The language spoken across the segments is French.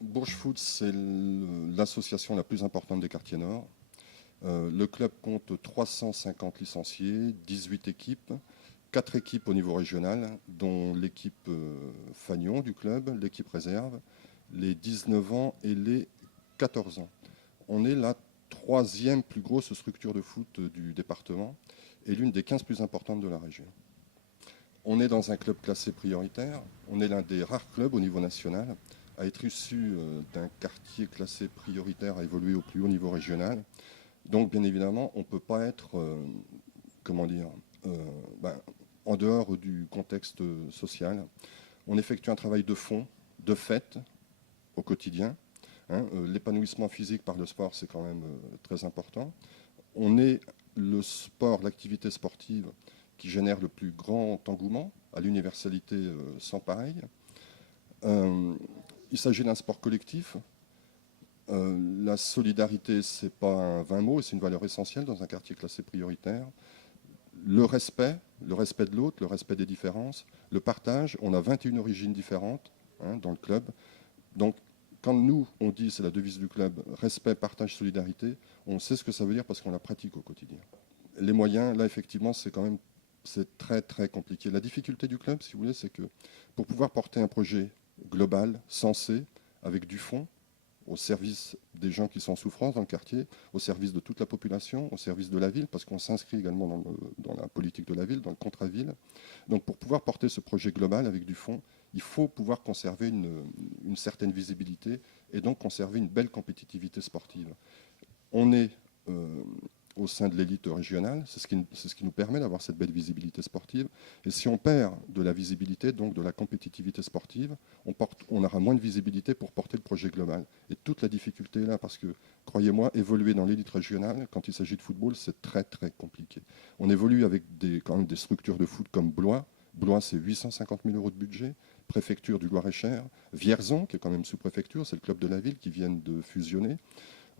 Bourges Foot, c'est l'association la plus importante des quartiers nord. Le club compte 350 licenciés, 18 équipes, 4 équipes au niveau régional, dont l'équipe Fagnon du club, l'équipe réserve, les 19 ans et les 14 ans. On est la troisième plus grosse structure de foot du département et l'une des 15 plus importantes de la région. On est dans un club classé prioritaire, on est l'un des rares clubs au niveau national à être issu d'un quartier classé prioritaire à évoluer au plus haut niveau régional. Donc bien évidemment, on ne peut pas être en dehors du contexte social. On effectue un travail de fond, de fait, au quotidien. L'épanouissement physique par le sport, c'est quand même très important. On est le sport, l'activité sportive qui génère le plus grand engouement à l'universalité sans pareil. Il s'agit d'un sport collectif. La solidarité, ce n'est pas un vain mot, c'est une valeur essentielle dans un quartier classé prioritaire. Le respect de l'autre, le respect des différences, le partage. On a 21 origines différentes dans le club. Donc, quand nous, on dit, c'est la devise du club, respect, partage, solidarité, on sait ce que ça veut dire parce qu'on la pratique au quotidien. Les moyens, là, effectivement, c'est très, très compliqué. La difficulté du club, si vous voulez, c'est que pour pouvoir porter un projet global, sensé, avec du fond, au service des gens qui sont en souffrance dans le quartier, au service de toute la population, au service de la ville, parce qu'on s'inscrit également dans la politique de la ville, dans le contrat-ville. Donc pour pouvoir porter ce projet global avec du fond, il faut pouvoir conserver une certaine visibilité et donc conserver une belle compétitivité sportive. On est au sein de l'élite régionale, c'est ce qui nous permet d'avoir cette belle visibilité sportive. Et si on perd de la visibilité, donc de la compétitivité sportive, on aura moins de visibilité pour porter le projet global. Et toute la difficulté est là, parce que, croyez-moi, évoluer dans l'élite régionale, quand il s'agit de football, c'est très très compliqué. On évolue avec quand même des structures de foot comme Blois. Blois, c'est 850 000 € de budget. Préfecture du Loir-et-Cher. Vierzon, qui est quand même sous-préfecture, c'est le club de la ville qui viennent de fusionner.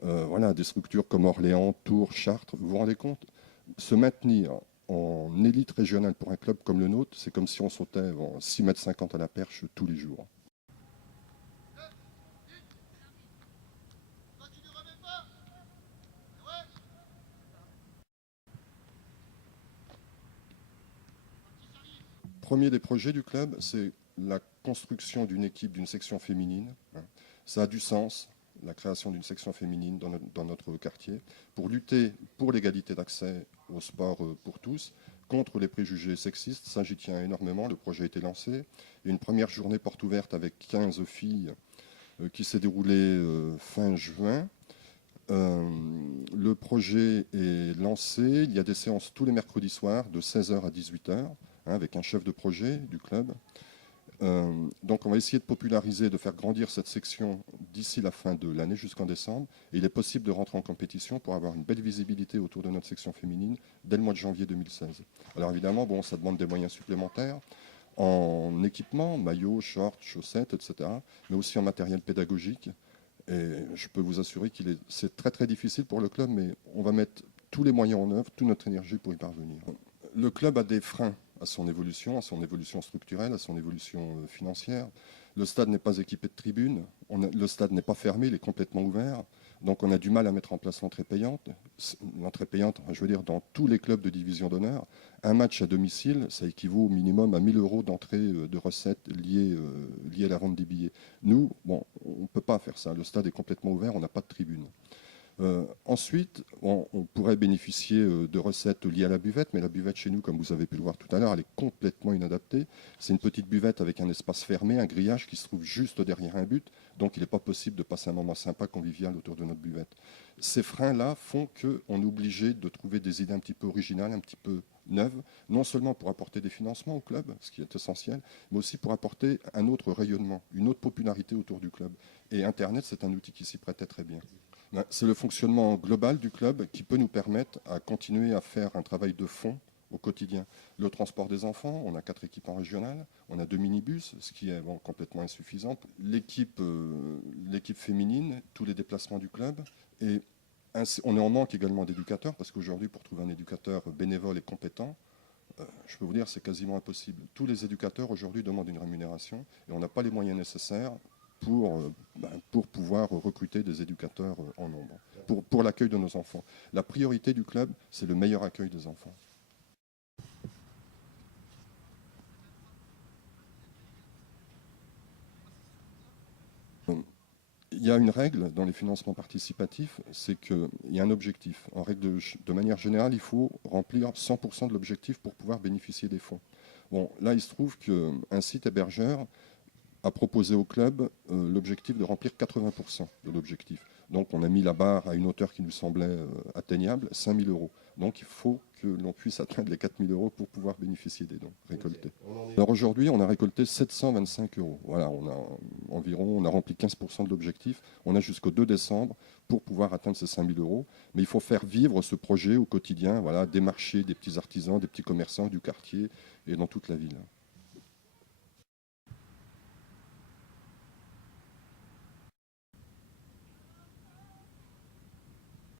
Voilà, des structures comme Orléans, Tours, Chartres. Vous vous rendez compte? Se maintenir en élite régionale pour un club comme le nôtre, c'est comme si on sautait en 6,50 m à la perche tous les jours. Premier des projets du club, c'est la construction d'une équipe, d'une section féminine. Ça a du sens, la création d'une section féminine dans notre quartier, pour lutter pour l'égalité d'accès au sport pour tous, contre les préjugés sexistes. Ça, j'y tiens énormément. Le projet a été lancé. Et une première journée porte ouverte avec 15 filles qui s'est déroulée fin juin. Le projet est lancé. Il y a des séances tous les mercredis soirs de 16 h à 18 h avec un chef de projet du club. Donc on va essayer de populariser, de faire grandir cette section d'ici la fin de l'année jusqu'en décembre. Et il est possible de rentrer en compétition pour avoir une belle visibilité autour de notre section féminine dès le mois de janvier 2016. Alors évidemment, bon, ça demande des moyens supplémentaires en équipement, maillots, shorts, chaussettes, etc., mais aussi en matériel pédagogique. Et je peux vous assurer c'est très très difficile pour le club, mais on va mettre tous les moyens en œuvre, toute notre énergie pour y parvenir. Le club a des freins à son évolution structurelle, à son évolution financière. Le stade n'est pas équipé de tribunes, le stade n'est pas fermé, il est complètement ouvert. Donc on a du mal à mettre en place l'entrée payante. L'entrée payante, je veux dire, dans tous les clubs de division d'honneur, un match à domicile, ça équivaut au minimum à 1 000 € d'entrée de recettes liées à la vente des billets. Nous, bon, on ne peut pas faire ça. Le stade est complètement ouvert, on n'a pas de tribune. Ensuite, on pourrait bénéficier de recettes liées à la buvette, mais la buvette chez nous, comme vous avez pu le voir tout à l'heure, elle est complètement inadaptée. C'est une petite buvette avec un espace fermé, un grillage qui se trouve juste derrière un but, donc il n'est pas possible de passer un moment sympa, convivial autour de notre buvette. Ces freins-là font qu'on est obligé de trouver des idées un petit peu originales, un petit peu neuves, non seulement pour apporter des financements au club, ce qui est essentiel, mais aussi pour apporter un autre rayonnement, une autre popularité autour du club. Et Internet, c'est un outil qui s'y prêtait très bien. C'est le fonctionnement global du club qui peut nous permettre à continuer à faire un travail de fond au quotidien. Le transport des enfants, on a 4 équipes en régional, on a 2 minibus, ce qui est complètement insuffisant. L'équipe féminine, tous les déplacements du club. Et on est en manque également d'éducateurs, parce qu'aujourd'hui, pour trouver un éducateur bénévole et compétent, Je peux vous dire, c'est quasiment impossible. Tous les éducateurs aujourd'hui demandent une rémunération et on n'a pas les moyens nécessaires pour pouvoir recruter des éducateurs en nombre, pour l'accueil de nos enfants. La priorité du club, c'est le meilleur accueil des enfants. Il y a une règle dans les financements participatifs, c'est qu'il y a un objectif. En règle de manière générale, il faut remplir 100% de l'objectif pour pouvoir bénéficier des fonds. Bon, là, il se trouve qu'un site hébergeur a proposé au club l'objectif de remplir 80% de l'objectif. Donc on a mis la barre à une hauteur qui nous semblait atteignable, 5 000 euros. Donc il faut que l'on puisse atteindre les 4 000 euros pour pouvoir bénéficier des dons récoltés. Alors aujourd'hui, on a récolté 725 euros. Voilà, on a rempli 15% de l'objectif. On a jusqu'au 2 décembre pour pouvoir atteindre ces 5 000 euros. Mais il faut faire vivre ce projet au quotidien, voilà, des marchés, des petits artisans, des petits commerçants du quartier et dans toute la ville.